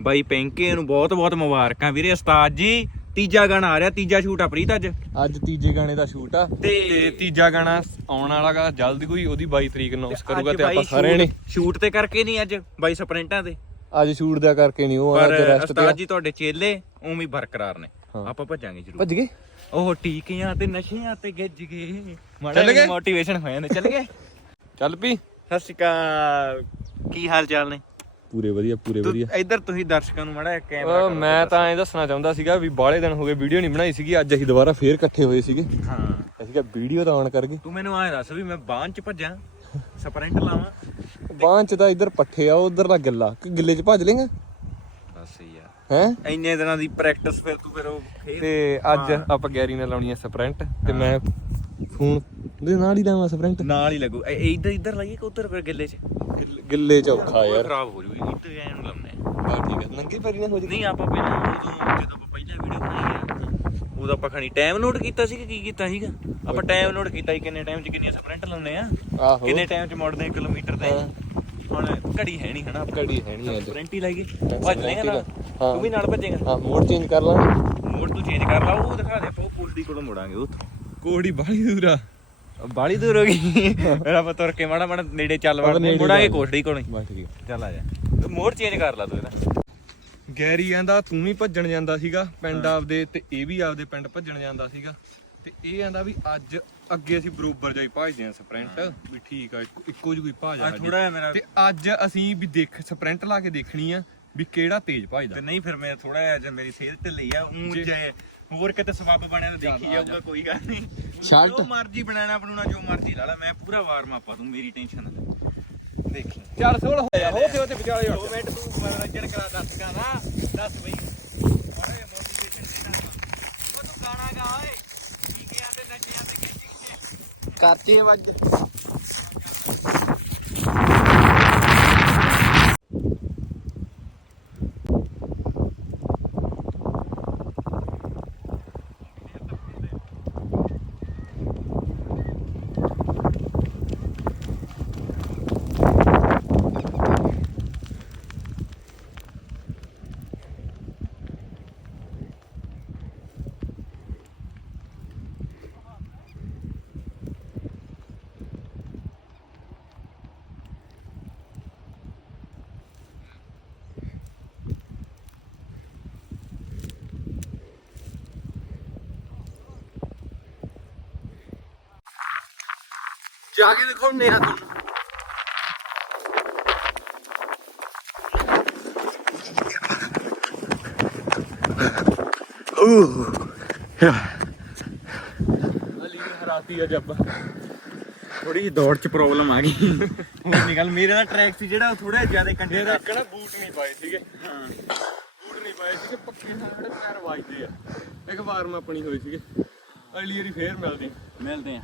ਬਾਈ ਪੈਂਕੇ ਨੂੰ ਬਹੁਤ ਬਹੁਤ ਮੁਬਾਰਕਾਂ ਵੀਰੇ ਉਸਤਾਦ ਜੀ ਤੀਜਾ ਗਾਣਾ ਆ ਰਿਹਾ ਤੀਜਾ ਸ਼ੂਟ ਆ ਪ੍ਰੀਤ ਅੱਜ। ਅੱਜ ਤੀਜੇ ਗਾਣੇ ਦਾ ਸ਼ੂਟ ਆ। ਤੇ ਤੀਜਾ ਗਾਣਾ ਆਉਣ ਵਾਲਾ ਗਾ ਜਲਦੀ ਕੋਈ ਉਹਦੀ 22 ਤਰੀਕ ਅਨਾਉਂਸ ਕਰੂਗਾ ਅੱਜ ਤੇ ਆਪਾਂ ਸਾਰਿਆਂ ਨੇ। ਸ਼ੂਟ- ਤੇ ਕਰਕੇ ਨਹੀਂ ਅੱਜ ਬਾਈ ਸਪ੍ਰਿੰਟਾਂ ਤੇ। ਅੱਜ ਸ਼ੂਟ ਦਾ ਕਰਕੇ ਨਹੀਂ ਉਹ ਅੱਜ ਰੈਸਟ ਤੇ ਉਸਤਾਦ ਜੀ ਤੁਹਾਡੇ ਚੇਲੇ ਉਵੇਂ ਹੀ ਬਰਕਰਾਰ ਨੇ। ਆਪਾਂ ਭੱਜਾਂਗੇ ਜ਼ਰੂਰ। ਭੱਜ ਗਏ? ਉਹ ਟੀਕਿਆਂ ਤੇ ਨਸ਼ਿਆਂ ਤੇ ਗਿੱਜ ਗਏ। ਗਏ? ਮੋਟੀਵੇਸ਼ਨ ਹੋ ਜਾਂਦੇ ਚੱਲ ਗਏ? ਚੱਲ ਪੀ। ਸਤਿ ਸ਼੍ਰੀ ਅਕਾਲ। ਕੀ ਹਾਲ ਚਾਲ ਨੇ? ਪੂਰੇ ਵਧੀਆ ਪੂਰੇ ਤੂੰ ਵਧੀਆ। ਇੱਧਰ ਤੁਸੀਂ ਦਰਸ਼ਕਾਂ ਨੂੰ ਮੜਾ ਕੈਮਰਾ ਮੈਂ ਤਾਂ ਐਂ ਦੱਸਣਾ ਚਾਹੁੰਦਾ ਸੀਗਾ ਵੀ ਬਾਹਲੇ ਦਿਨ ਹੋ ਗਏ ਵੀਡੀਓ ਨਹੀਂ ਬਣਾਈ ਸੀਗੀ ਅੱਜ ਅਸੀਂ ਦੁਬਾਰਾ ਫੇਰ ਇਕੱਠੇ ਹੋਏ ਸੀਗੇ। ਹਾਂ। ਅਸੀਂ ਕਿਹਾ ਵੀਡੀਓ ਤਾਂ ਆਨ ਕਰਕੇ ਤੂੰ ਮੈਨੂੰ ਆਏ ਦੱਸ ਵੀ ਮੈਂ ਬਾਂਹ ਚ ਭੱਜਾਂ ਸਪ੍ਰਿੰਟ ਲਾਵਾਂ ਬਾਂਹ ਚ ਤਾਂ ਇੱਧਰ ਪੱਠੇ ਆ ਉਧਰ ਦਾ ਗਿੱਲਾ। ਕਿ ਗਿੱਲੇ ਚ ਭੱਜ ਲੇਗਾ ਬਸ ਯਾਰ ਹੈ? ਇੰਨੇ ਦਿਨਾਂ ਦੀ ਪ੍ਰੈਕਟਿਸ ਫਿਰ ਤੂੰ ਫਿਰ ਉਹ ਤੇ ਅੱਜ ਆਪਾਂ ਗੈਰੀ ਨਾਲ ਲਾਉਣੀ ਹੈ ਸਪ੍ਰਿੰਟ ਤੇ ਮੈਂ ਫੋਨ ਦੇ ਨਾਲ ਹੀ ਲਾਵਾਂ ਸਪ੍ਰਿੰਟ। ਨਾਲ ਹੀ ਲੱਗੂ। ਇੱਧਰ ਇੱਧਰ ਲਾਈਏ ਕਿ ਉੱਧਰ ਫਿਰ ਗਿੱਲੇ ਚ? ਗਿੱਲੇ ਚ ਔਖਾ ਉਹ ਯਾਰ। ਖਰਾਬ ਹੋ ਜੂਗੀ ਇੱਧਰ ਐਂ ਨੂੰ ਲਾਉਣੇ। ਬਾ ਠੀਕ ਹੈ ਨੰਗੀ ਪੈਰੀ ਨਾ ਹੋ ਜੀ ਨਹੀਂ ਆਪਾਂ ਪਹਿਲਾਂ ਉਦੋਂ ਜਦੋਂ ਆਪਾਂ ਪਹਿਲਾਂ ਵੀਡੀਓ ਬਣਾਈ ਆ ਉਦੋਂ ਆਪਾਂ ਖਣੀ ਟਾਈਮ ਨੋਟ ਕੀਤਾ ਸੀ ਕਿ ਕੀ ਕੀਤਾ ਸੀਗਾ? ਆਪਾਂ ਟਾਈਮ ਨੋਟ ਕੀਤਾ ਸੀ ਕਿੰਨੇ ਟਾਈਮ 'ਚ ਕਿੰਨੀਆਂ ਸਪ੍ਰਿੰਟ ਲਾਉਂਦੇ ਆ? ਆਹੋ। ਕਿੰਨੇ ਟਾਈਮ 'ਚ ਮੁੜਦੇ ਆ ਕਿਲੋਮੀਟਰ ਤੇ। ਹੁਣ ਘੜੀ ਹੈ ਨਹੀਂ ਹਨਾ ਘੜੀ ਹੈ ਨਹੀਂ ਅੱਜ ਸਪ੍ਰਿੰਟ ਹੀ ਲਾਈਏ ਭੱਜ ਲੇਗਾ ਨਾਲ? ਹਾਂ। ਤੂੰ ਵੀ ਨਾਲ ਭੱਜੇਗਾ? ਹਾਂ ਮੋੜ ਚੇਂਜ ਕਰ ਲਾਂਗੇ ਮੋੜ ਤੂੰ ਚੇਂਜ ਕਰ ਲਾ ਉਹ ਦਿਖਾ ਦੇ ਆਪਾਂ ਉਹ ਕੁਲਦੀ ਕੋਲੋਂ ਮੁੜਾਂਗੇ ਉੱਥੋਂ ਕੋੜੀ ਬਾਲੀ ਦੂਰ ਆ। ਬਾਲੀ ਦੂਰ ਹੋ ਗਈ। ਮੇਰਾ ਆਪਾਂ ਤੁਰ ਕੇ ਮਾੜਾ ਮਾੜਾ ਨੇੜੇ ਚੱਲ ਨੇੜੇ ਮੁੜਾਂਗੇ। ਕੋਠੜੀ ਕੋਲੋਂ ਹੀ। ਬਾ ਠੀਕ ਹੈ ਚੱਲ ਆ ਜਾ। ਮੋੜ ਚੇਂਜ ਕਰ ਲਾ ਤੂੰ ਇਹਦਾ। ਗੈਰੀ ਕਹਿੰਦਾ ਤੂੰ ਵੀ ਭੱਜਣ ਜਾਂਦਾ ਸੀਗਾ ਪਿੰਡ ਆਪਦੇ ਤੇ ਇਹ ਵੀ ਆਪਦੇ ਪਿੰਡ ਭੱਜਣ ਜਾਂਦਾ ਸੀਗਾ। ਤੇ ਇਹ ਕਹਿੰਦਾ ਵੀ ਅੱਜ ਅੱਗੇ ਅਸੀਂ ਬਰੋਬਰ ਜਾਈ ਭੱਜਦੇ ਆ ਸਪ੍ਰਿੰਟ ਵੀ ਠੀਕ ਆ ਇੱਕੋ- ਜਿਹੀ ਕੋਈ ਭਾਜ ਆ ਮੇਰਾ ਤੇ ਅੱਜ ਅਸੀਂ ਵੀ ਦੇਖ ਸਪ੍ਰਿੰਟ ਲਾ ਕੇ ਦੇਖਣੀ ਆ। ਵੀ ਕਿਹੜਾ ਤੇਜ਼ ਭੱਜਦਾ? ਤੇ ਨਹੀਂ ਫਿਰ ਮੈਂ ਥੋੜਾ ਜਿਹਾ ਜੇ ਮੇਰੀ ਸਿਹਤ ਢਿੱਲੀ ਆ ਊਂ ਜੇ- ਜੇ ਹੋਰ ਕਿਤੇ ਸਬੱਬ ਬਣਿਆ ਤਾਂ ਦੇਖੀ ਜਾਊਗਾ ਕੋਈ ਗੱਲ ਨਹੀਂ। ਸ਼ਰਟ? ਜੋ ਮਰਜ਼ੀ ਬਣਾਣਾ ਬਣਾਉਣਾ ਜੋ ਮਰਜ਼ੀ ਲਾ ਲਾ ਮੈਂ ਪੂਰਾ ਵਾਰਮ ਅਪ ਆ ਤੂੰ ਮੇਰੀ ਟੈਨਸ਼ਨ ਨਾ ਲੈ। ਦੇਖੀ ਚੱਲ ਸੋਲ ਹੋਇਆ ਹੋ ਤੇ ਉੱਤੇ ਵਿਚਾਲੇ ਦੋ ਮਿੰਟ ਤੂੰ ਮਨੋਰੰਜਨ ਕਰਾ ਦੱਸ ਗਾ ਨਾ ਦੱਸ ਬਈ। ਮਾਰੇ ਮੋਟੀਵੇਸ਼ਨ ਦੇਣਾ ਉਹ ਤੂੰ ਗਾਣਾ ਗਾ ਓਏ। ਟੀਕਿਆਂ ਤੇ ਨਸ਼ਿਆਂ ਤੇ ਗਏ ਕਾਤੇ ਵੱਜ ਜਾ ਕੇ ਦਿਖਾਉਣੇ ਆ ਤੁਹਾਨੂੰ ਅਲੀ ਹਰਾਤੀ ਆ ਜੱਬ ਥੋੜੀ ਜਿਹੀ ਦੌੜ 'ਚ ਪ੍ਰੋਬਲਮ ਆ ਗਈ। ਹੋਰ ਨਿਕਲ ਮੇਰੇ ਦਾ ਟਰੈਕ ਸੀ ਜਿਹੜਾ ਥੋੜਾ ਜ਼ਿਆਦਾ ਕੰਡੇ ਦਾ। ਕਹਣਾ ਬੂਟ ਨਹੀਂ ਪਾਏ ਸੀਗੇ। ਹਾਂ। ਬੂਟ ਨਹੀਂ ਪਾਏ ਸੀਗੇ ਪੱਕੇ ਸਾਡੇ ਪੈਰ ਵੱਜਦੇ ਆ। ਇੱਕ ਵਾਰ ਮੈਂ ਆਪਣੀ ਹੋਈ ਸੀਗੇ। ਅਗਲੀ ਵਾਰੀ ਫੇਰ ਮਿਲਦੀ ਮਿਲਦੇ ਆ।